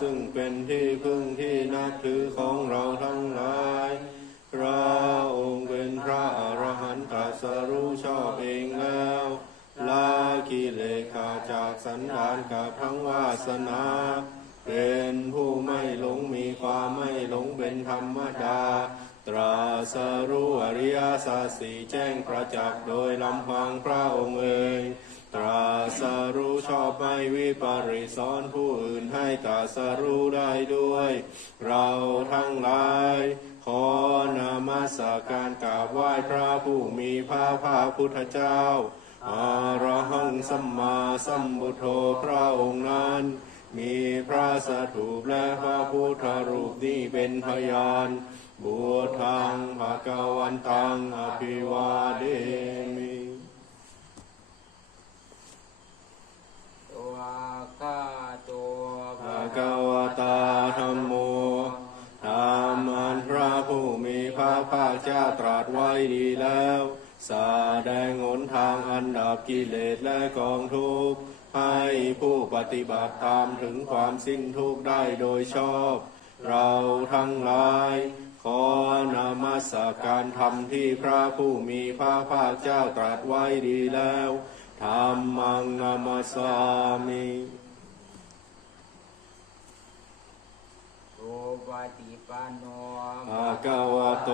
ซึ่งเป็นที่พึ่งที่นับถือของเราทั้งหลาย พระองค์เป็นพระอรหันตตรัสรู้ชอบเองแล้วละกิเลสขาจากสันดานกับทั้งวาสนา เป็นผู้ไม่หลงมีความไม่หลงเป็นธรรมดา ตรัสรู้อริยสัจสี่แจ้งประจักษ์โดยลำพังพระองค์เอง ตรัสรู้ชอบไม่วิปริสอนผู้อื่นให้ตรัสรู้ได้ด้วย เราทั้งหลาย ขอนามัสการกราบไหว้พระผู้มีพระภาคพุทธเจ้าอรหังสัมมาสัมพุทโธพระองค์นั้น มีพระสถูปและพระพุทธรูปนี้เป็นพยานบูทังภะกวันตังอภิวาเดมิ ตัวข้าตัว ภะคะวะตาธัมโมธรรมันพระผู้มีพระ ภาคเจ้าตรัสไว้ดีแล้วแสดงหนทางอันดับกิเลสและกองทุกข์ให้ผู้ปฏิบัติตามถึงความสิ้นทุกข์ได้โดยชอบ เราทั้งหลาย ขอนามัสการธรรมที่พระผู้มีพระภาคเจ้าตรัสไว้ดีแล้วธรรมังนามัสสามิ โอ ปฏิปันโนภะคะวะโต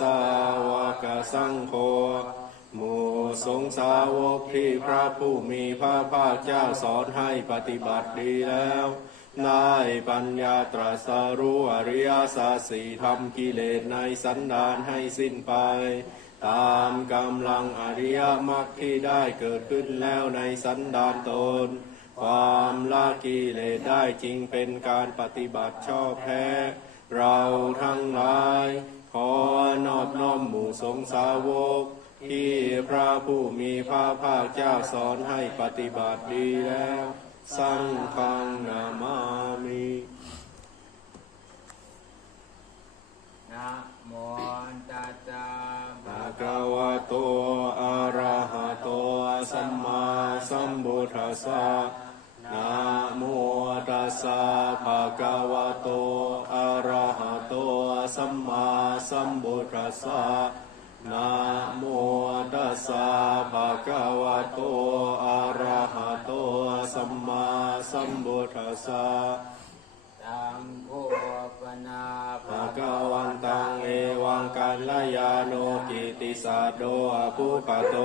สาวกสังโฆหมู่สงฆ์สาวกที่พระผู้มีพระภาคเจ้าสอนให้ปฏิบัติดีแล้วได้ปัญญาตรัสรู้อริยสัจสี่ทำกิเลสในสันดานให้สิ้นไป ตามกำลังอริยมรรคที่ได้เกิดขึ้นแล้วในสันดานตน ความละกิเลสได้จริงเป็นการปฏิบัติชอบแท้ เราทั้งหลาย ขอนอบน้อมหมู่สงสาวก ที่พระผู้มีพระภาคเจ้าสอนให้ปฏิบัติดีแล้ว สังฆังนามามิ สัมพุทธัสสะนะโมตัสสะภะคะวะโตอะระหะโตสัมมาสัมพุทธัสสะตังโฆปนาภะคะวันตังเอวังกัลยาโนกิติสัตโดอภุคโต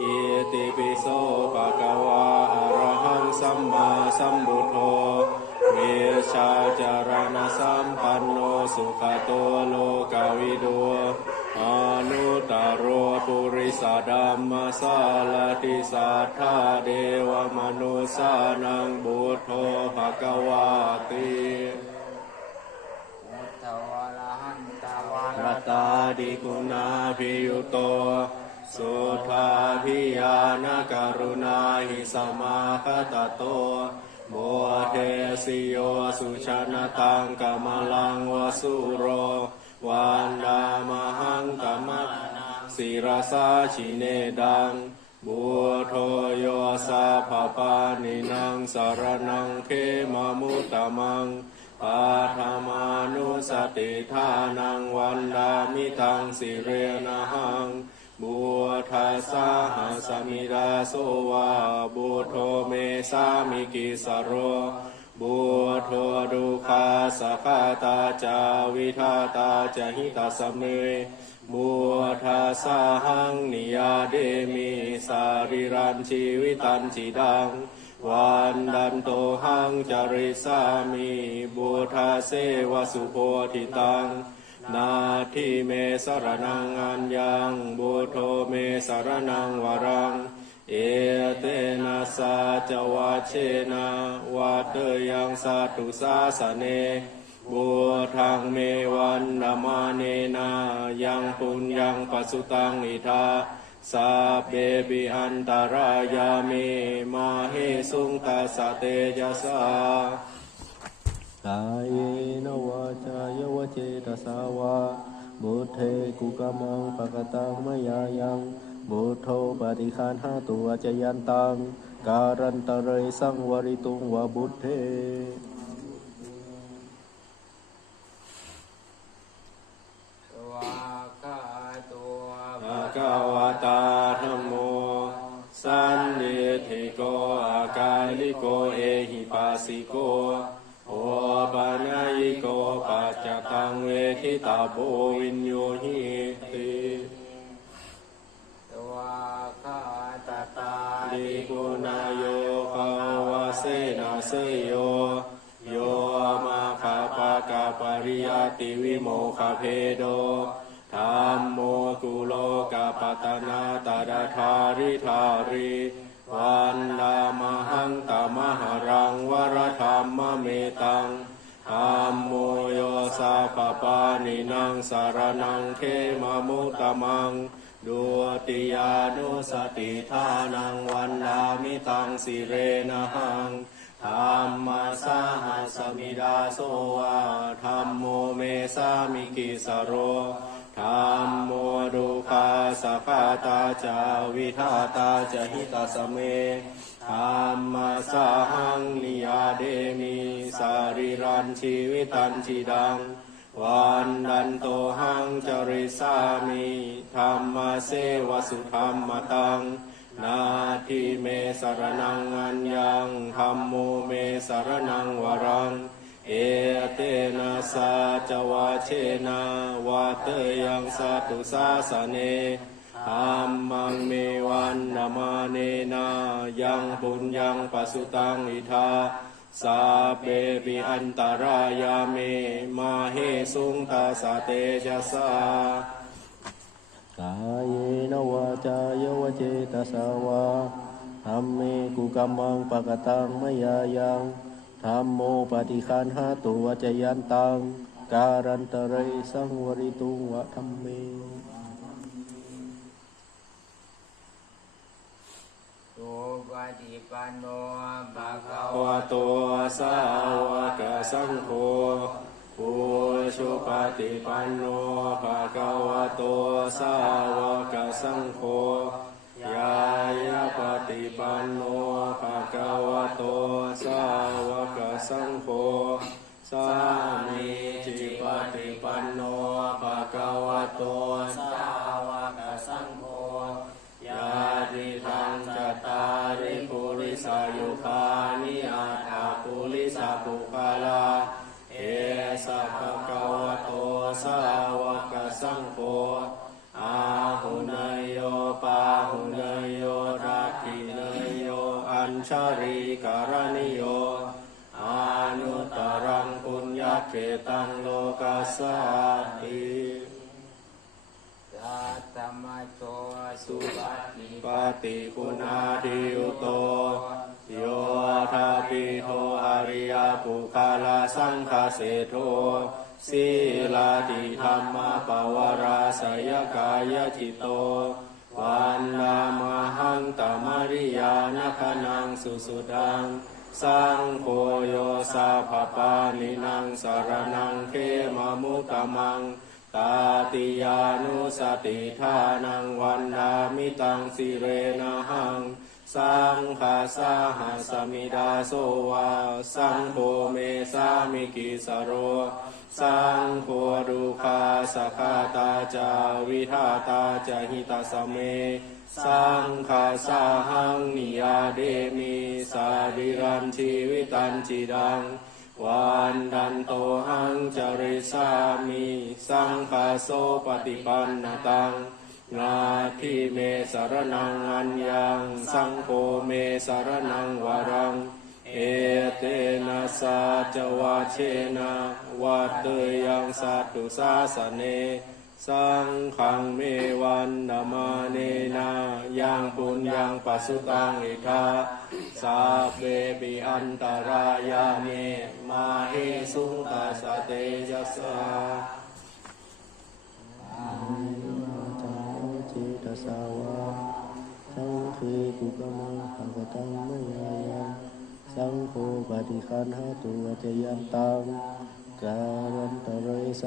อิติปิโสภะคะวะอะระหังสัมมาสัมพุทโธ เวชาจารณสัมปันโนสุขโตโลกาวิโดอนุตตรโรปุริสดัมมาสาลติสัทธาเดวมนุสานังบุตโธภะควาติตะวันตะรัตตาดิคุณาภิยุโตสุทาพิยานการุณาหิสมาคตโต โมเทสิโยสุชนะตังกมลังวสุโรวันดามหังกมะศิรสาชิเนดังบุโทโยสาภาปานินางสารนังเคมามุตตมังปาธามานุสติทานังวันดามิตังสิเรนะหัง บัวทัสสะหาสมิดาโสวาบุโทเมสามิกิสโรบุโทดุคาสคาตาจาวิทาตาจหิตาสเมบัวทัสสะหังนิยาเดมิสาริรันชีวิตันจิดังวันดันโตหังจาริสามิบุทาเสวสุโพธิตัง นาทิเมสรนังอัญญังบุโทเมสรนังวรัง เอเตนะสาจวาเชนะวัตเตยังสาตุสาสเนบัวทางเมวันนามาเนนายังปุญญังปัสุตังอิทาสาเบบิอันตรายามิมาเฮสุงตาสเตจสสา กายนวาจายวเจตสาวาบุเทกุกมังปะกตังมยายังบุบุตโธปฏิคันหาตัวจยันตัง การันตะเรยสังวริตุงวบุตเทสวากาตัวภะคะวะตาธัมโม สันนิธิโก อากาลิโก เอหิปัสสิโกโอ ปานายิโกปัจจตังเวทิตาโบวินโยหิติสวากาตตาลิกุณาโยภาวะเสนาเสยโย โยมาคาปะกาปริยติวิโมคเพโดธรรมโมกุโลกาปตนาตาดาธาริธาริ วันดามหังตามหารังวรธรรมเมตังธรรมโมโยสาปปานินางสารนังเขมมุตมังดุติยานุสติทานังวันดามิตังสิเรนะหังธรรมสาหัสมิดาโสวาธรรมโมเมสามิกิสโร ธรรมโมดุคาสภาตาจาวิธาตาจหิตาสเมธรรมสาหังนิยาเดมิสาริรันชีวิตันจิดัง วันดันโตหังจริสามิธรรมเสวสุธรรมตัง นาทิเมสรนังอัญญังธรรมโมเมสรนังวรัง เอ สาจวาเชนาวาเตยังสัตุสาสเนธรรมังเมวันนามาเนนายังปุญญังปัสุตังอิทาสาเปปิอันตรายาเมมาเฮสุงตาสาเตจสากายนวาจายวเจตสาวาธรรมเมกุกัมมังปะกตังมยายัง ธรรมโมปฏิคันหาตัวจยันตัง การันตะเรยสังวริตุงวะธรรมเมสุปฏิปันโนภะคะภะวะวะโตสาวกสังโฆปุชุปฏิปันโนภะคะวะโตสาวกสังโฆยายาปฏิปันโนภะคะวะโตสาวก สังโฆสามีจิปติปันโนภะคะวะโตสาวกสังโฆยาติทังจตาริปุริสายุคานิอาตาปุริสาปุคลาเอสัพพะกวะโตสา ปฏิปุนาทิยุโตโยธาปิโทอาริยปุคาลาสังคาเสโทสีลาติธรรมปวราสยกายจิตโตวันนามหังตมริยานคนังสุสุดังสังโฆโยสาภปานินังสารนังเขมมุตตมัง ตาติยานุสติทานังวันดามิตังสิเรนะหัง สังฆาสาหัสมิดาโสวาสังโฆเมสามิกิสโร สังโฆดุคาสคาตาจาวิธาตาจาหิตาสเม สังฆาสาหังนิยาเดมิสาริรันชีวิตันจิดัง วานดันโตหังจริสามิสังคาโสปฏิปันนตังนาทิเมสารนังอัญญังสังโฆเมสารนังวรัง เอเตนะสาจวาเชนะวัตเตยังสัตตุสาสเน สังขังเมวันนามาเนนายังปุญญังปัสสุตังอิทาสาเปปิอันตรายาเมมาเฮสุตาสเตจัสสาจิตสาวาสังคีกุกมังภะกตังมยายังสังโฆปฏิคันหาตัวจยันตังการันตร ยสั